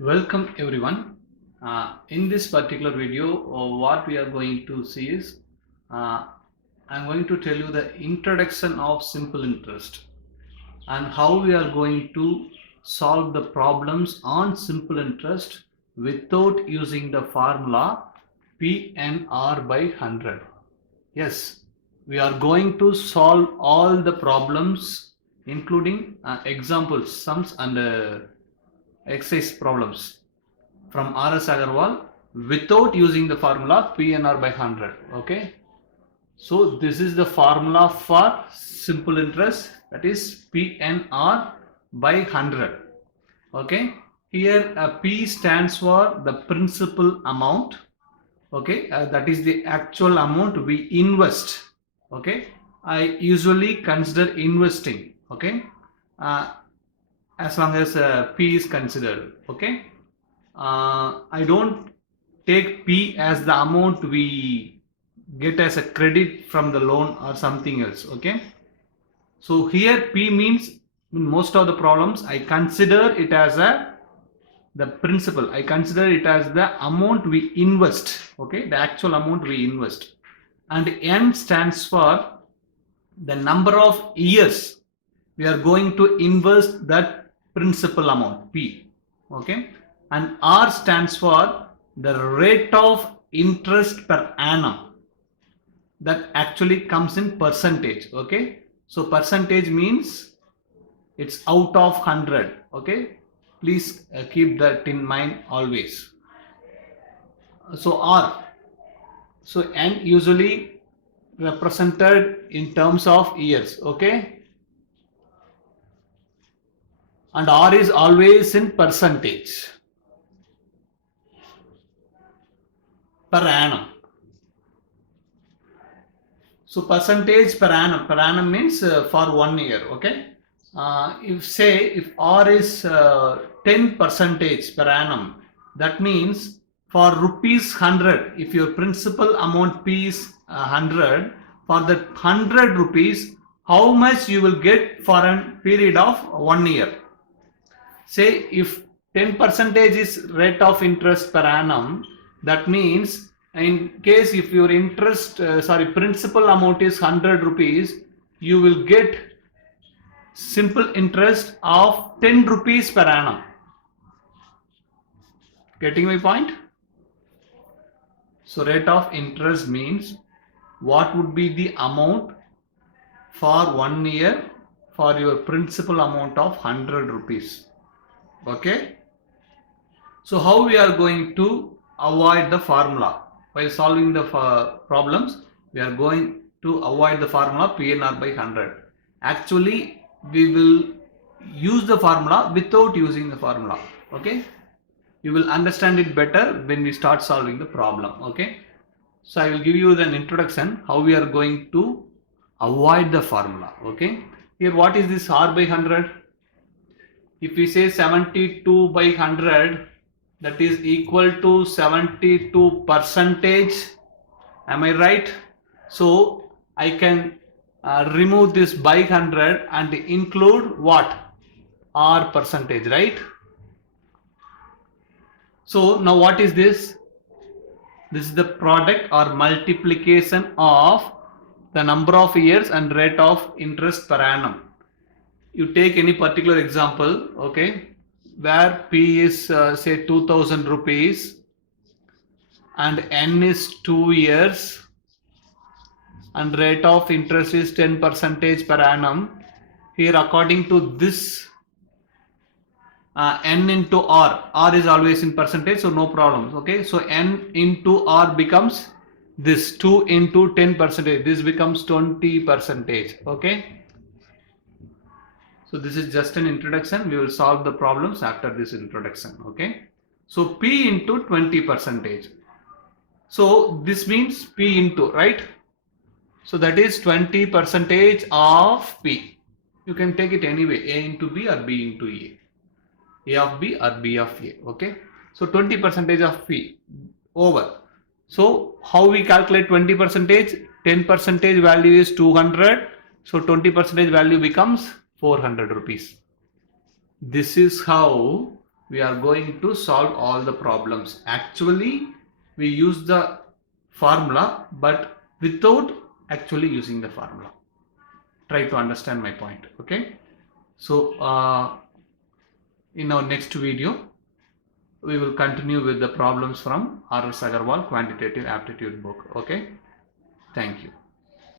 Welcome everyone. In this particular video, what we are going to see is uh, I'm going to tell you the introduction of simple interest and how we are going to solve the problems on simple interest without using the formula PNR by 100. Yes, we are going to solve all the problems including examples, sums and exercise problems from R.S. Agarwal without using the formula PNR by 100. Okay. So this is the formula for simple interest, that is PNR by 100. Okay. Here P stands for the principal amount. Okay. That is the actual amount we invest. Okay. I usually consider investing. Okay. As long as P is considered. Okay. I don't take P as the amount we get as a credit from the loan or something else. Okay. So here P means in most of the problems I consider it as the principal. I consider it as the amount we invest. Okay. The actual amount we invest. And N stands for the number of years we are going to invest that principal amount P. Okay. And R stands for the rate of interest per annum, that actually comes in percentage. Okay. So percentage means it's out of 100. Okay. Please keep that in mind always. So R. So N usually represented in terms of years. Okay. And R is always in percentage per annum. So percentage per annum means for 1 year. Okay. If R is 10 percentage per annum, that means for rupees 100, if your principal amount P is 100, for that 100 rupees, how much you will get for a period of 1 year? Say if 10 percentage is rate of interest per annum, that means in case if your principal amount is 100 rupees, you will get simple interest of 10 rupees per annum. Getting my point? So rate of interest means what would be the amount for 1 year for your principal amount of 100 rupees. Okay. So how we are going to avoid the formula while solving the problems? We are going to avoid the formula PNR by 100. Actually, we will use the formula without using the formula. Okay. You will understand it better when we start solving the problem. Okay. So I will give you an introduction how we are going to avoid the formula. Okay. Here what is this R by 100? If we say 72 by 100, that is equal to 72 percentage. Am I right? So I can remove this by 100 and include what? R percentage, right? So now what is this? This is the product or multiplication of the number of years and rate of interest per annum. You take any particular example, okay, where P is say 2000 rupees and N is 2 years and rate of interest is 10 percentage per annum. Here according to this N into R is always in percentage, so no problems. Okay, so N into R becomes this 2 into 10 percentage, this becomes 20 percentage. Okay. So this is just an introduction. We will solve the problems after this introduction. Okay. So P into 20 percentage. So this means P into, right? So that is 20 percentage of P. You can take it anyway, A into B or B into A of B or B of A. Okay. So 20 percentage of P over. So how we calculate 20 percentage? 10 percentage value is 200. So 20 percentage value becomes 400 rupees. This is how we are going to solve all the problems. Actually, we use the formula, but without actually using the formula. Try to understand my point. Okay. So in our next video, we will continue with the problems from R.S. Agarwal Quantitative Aptitude book. Okay. Thank you.